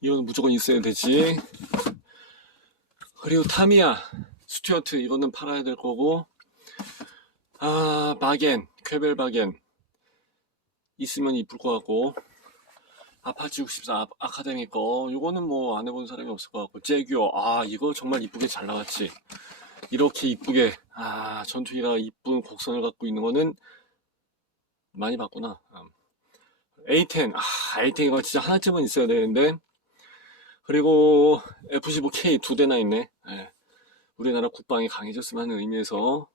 이거는 무조건 있어야 되지. 그리고 타미야, 스튜어트 이거는 팔아야 될 거고. 아, 바겐, 쾌벨 바겐. 있으면 이쁠 것 같고. 아파치 64 아, 카데미 거. 이거는 뭐 안 해본 사람이 없을 것 같고. 제규어. 아, 이거 정말 이쁘게 잘 나왔지. 이렇게 이쁘게. 아, 전투기가 이쁜 곡선을 갖고 있는 거는 많이 봤구나. 음. A10. 아, A10 이거 진짜 하나쯤은 있어야 되는데. 그리고 F15K 두 대나 있네. 예. 우리나라 국방이 강해졌으면 하는 의미에서.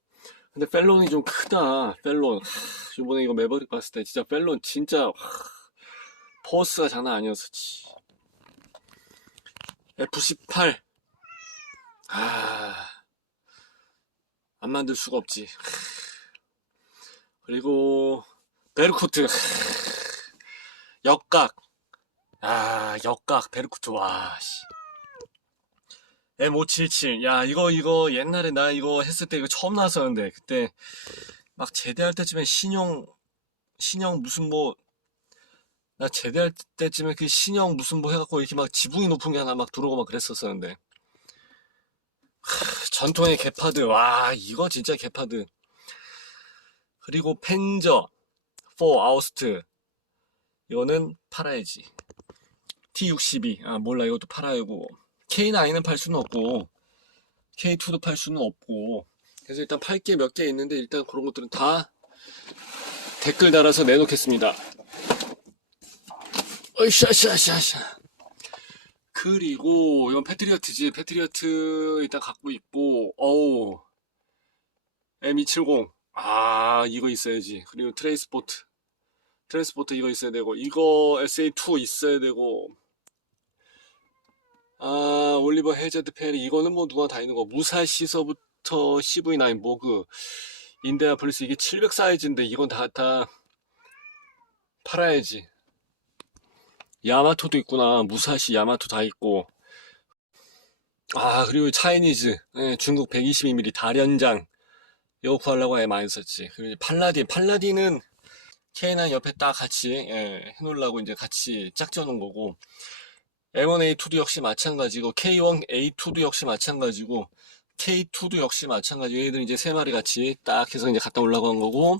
근데 펠론이 좀 크다. 펠론. 하, 이번에 이거 매버릭 봤을 때 진짜 펠론 진짜 하, 포스가 장난 아니었었지. F18. 아, 안 만들 수가 없지. 하, 그리고 베르쿠트. 하, 역각. 아, 역각, 베르쿠트, 와, 씨. M577. 야, 이거, 이거, 옛날에 나 이거 했을 때 이거 처음 나왔었는데, 그때, 막 제대할 때쯤에 신형, 신형 무슨 뭐, 나 제대할 때쯤에 그 신형 무슨 뭐 해갖고 이렇게 막 지붕이 높은 게 하나 막 들어오고 막 그랬었었는데. 하, 전통의 개파드. 와, 이거 진짜 개파드. 그리고 펜저, 4 아우스트. 이거는 팔아야지. T62. 아, 몰라. 이것도 팔아야 고. K9은 팔 수는 없고, K2도 팔 수는 없고. 그래서 일단 팔 게 몇 개 있는데, 일단 그런 것들은 다 댓글 달아서 내놓겠습니다. 어이샤샤샤샤. 그리고, 이건 패트리어트지. 패트리어트 일단 갖고 있고, 어우. M270. 아, 이거 있어야지. 그리고 트레이스포트. 트랜스포트 이거 있어야 되고 이거 SA2 있어야 되고 아 올리버 해저드 페리 이거는 뭐 누가 다 있는 거 무사시서부터 CV9 모그 인데아플리스 이게 700 사이즈인데 이건 다다 팔아야지 야마토도 있구나. 무사시 야마토 다 있고. 아 그리고 차이니즈. 예, 중국 122mm 다련장 이거 구하려고 애 많이 썼지. 그리고 팔라딘. 팔라딘은 K9 옆에 딱 같이 예, 해놓으려고 이제 같이 짝져 놓은 거고. M1A2도 역시 마찬가지고 K1A2도 역시 마찬가지고 K2도 역시 마찬가지고 얘들 이제 세 마리 같이 딱 해서 이제 갖다 올라고 한 거고.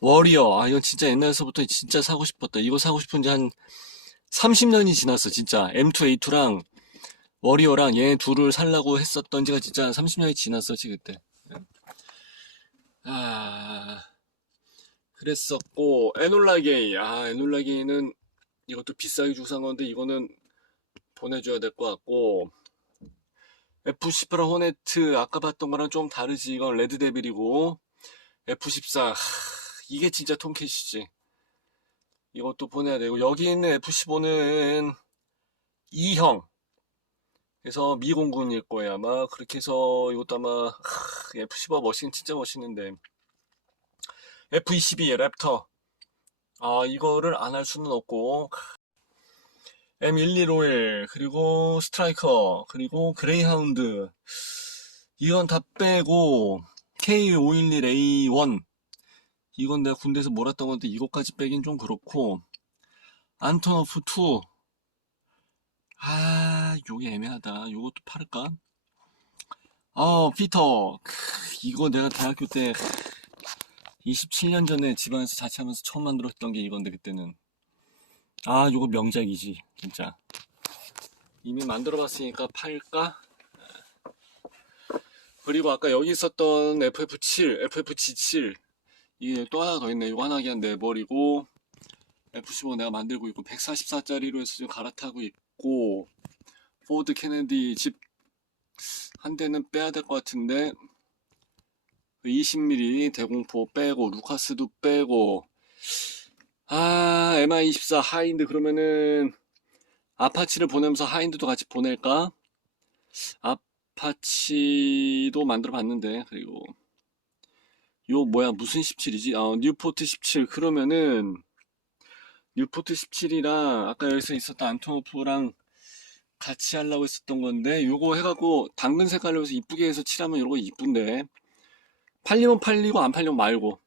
워리어. 아 이건 진짜 옛날서부터 진짜 사고 싶었다. 이거 사고 싶은 지한 30년이 지났어 진짜. M2A2랑 워리어랑 얘 둘을 살라고 했었던 지가 진짜 한 30년이 지났었지 그때. 예. 아 그랬었고 에놀라게이 아 에놀라게이는 이것도 비싸게 주고 산 건데 이거는 보내줘야 될 것 같고 F18 호네트 아까 봤던 거랑 좀 다르지. 이건 레드데빌이고 F14 하, 이게 진짜 톰캣이지 이것도 보내야 되고 여기 있는 F15는 2형 그래서 미공군일 거야 아마 그렇게 해서 이것도 아마 하, F15 멋있는 진짜 멋있는데 F22 랩터. 아, 이거를 안 할 수는 없고. M115일, 그리고 스트라이커, 그리고 그레이하운드. 이건 다 빼고, K511A1. 이건 내가 군대에서 몰았던 건데, 이것까지 빼긴 좀 그렇고. 안토노프 2. 아, 요게 애매하다. 요것도 팔을까? 어, 피터. 크, 이거 내가 대학교 때 27년 전에 집안에서 자취하면서 처음 만들었던 게 이건데 그때는 아 요거 명작이지 진짜 이미 만들어 봤으니까 팔까? 그리고 아까 여기 있었던 FF7, FF77 이게 또 하나 더 있네 이거 하나 그냥 내버리고 F15 내가 만들고 있고 144짜리로 해서 지금 갈아타고 있고 포드 케네디 집 한 대는 빼야 될 것 같은데 20mm 대공포 빼고 루카스도 빼고 아 MI24 하인드 그러면은 아파치를 보내면서 하인드도 같이 보낼까? 아파치도 만들어 봤는데 그리고 요 뭐야 무슨 17이지? 아 뉴포트 17 그러면은 뉴포트 17이랑 아까 여기서 있었던 안토노프랑 같이 하려고 했었던 건데 요거 해갖고 당근 색깔로 해서 이쁘게 해서 칠하면 요거 이쁜데. 팔리면 팔리고 안 팔리면 말고.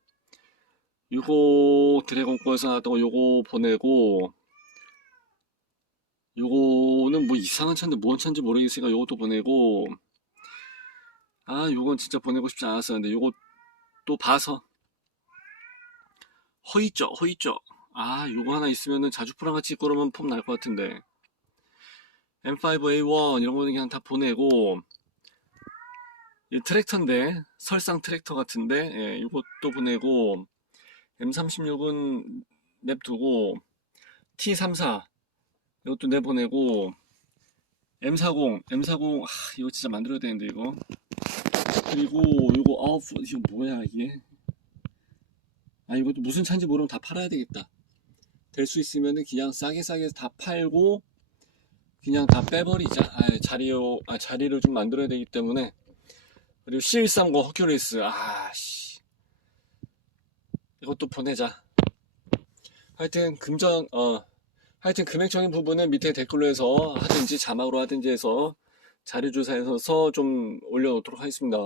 요거 드래곤 거에서 나왔던 거 요거 보내고 요거는 뭐 이상한 차인데 뭔 차인지 모르겠으니까 요것도 보내고. 아 요건 진짜 보내고 싶지 않았었는데 요것 도 봐서. 허이죠 허이죠 아 요거 하나 있으면은 자주포랑 같이 입고 그러면 폼 날 것 같은데. M5A1 이런 거는 그냥 다 보내고. 이 트랙터인데 설상 트랙터 같은데 예, 요것도 보내고. M36은 냅두고 T34 이것도 내보내고. M40 M40 아, 이거 진짜 만들어야 되는데 이거 그리고 이거 아우 이거 뭐야 이게? 아 이것도 무슨 차인지 모르면 다 팔아야 되겠다. 될 수 있으면은 그냥 싸게 싸게 다 팔고 그냥 다 빼버리자. 아, 자리요 아, 자리를 좀 만들어야 되기 때문에. 그리고 C130 허큘리스. 아씨. 이것도 보내자. 하여튼 금전 어 하여튼 금액적인 부분은 밑에 댓글로 해서 하든지 자막으로 하든지 해서 자료 조사해서 좀 올려놓도록 하겠습니다.